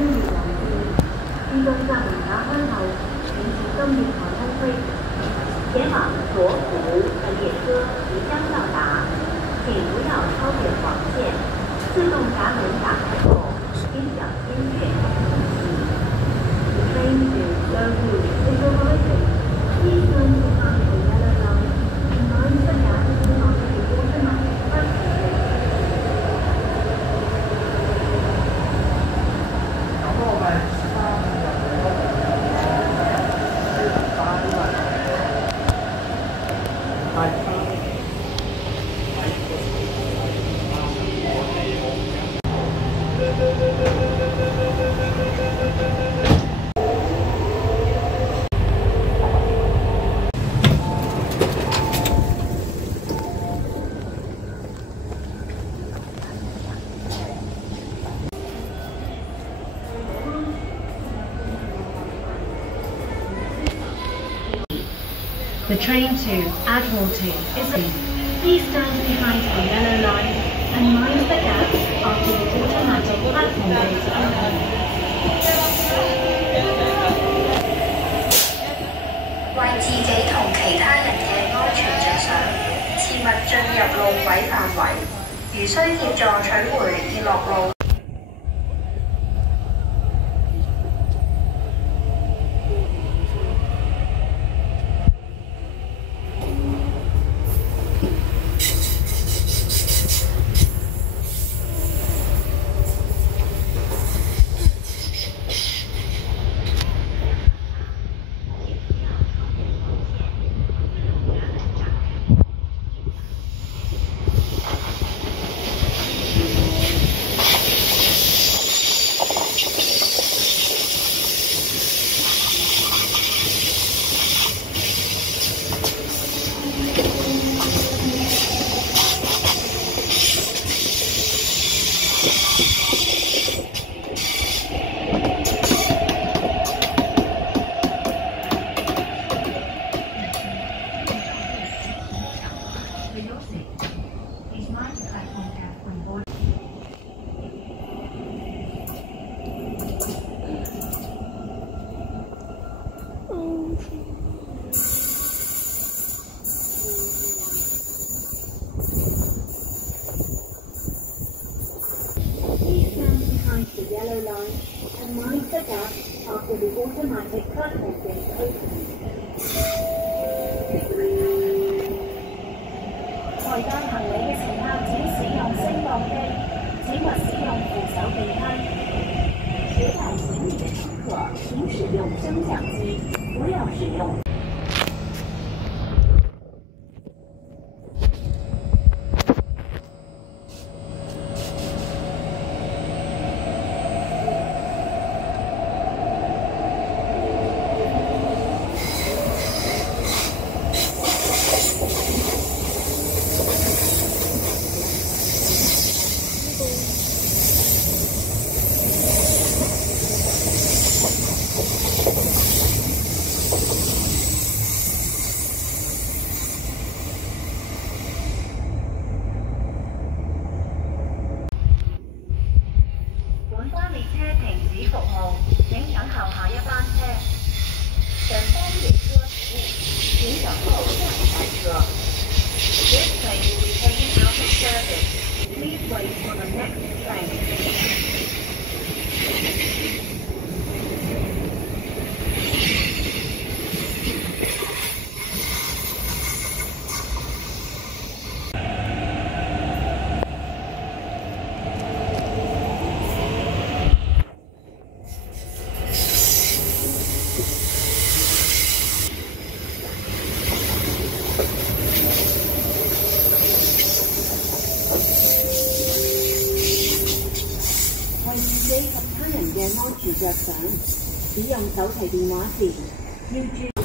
天東站門打開後，請小心月台空隙。前往羅湖的列車即將到達，請不要超越黃線。自動閘門打開後，請小心月台空隙。The train to Rohu is arriving. Please turn behind the yellow line and mind the gap after the automatic curtain. The train to Admiralty is in. Please stand behind the yellow line and mind the gaps after the automatic platform gates open. 為自己同其他人嘅安全着想，切勿進入路軌範圍。如需協助取回已落路。The yellow line and mind the gap after the automatic platform gate opens. 抬擔行李嘅乘客請使用升降機，請勿使用扶手電梯。携帶行李的乘客請使用升降機，不要使用。列車停止服務，請等候下一班車。本班列車服務，請等候下一班車。This train will be taken out of service. Please wait for the next train. 為自己及他人嘅安全着想，使用手提電話時要注意。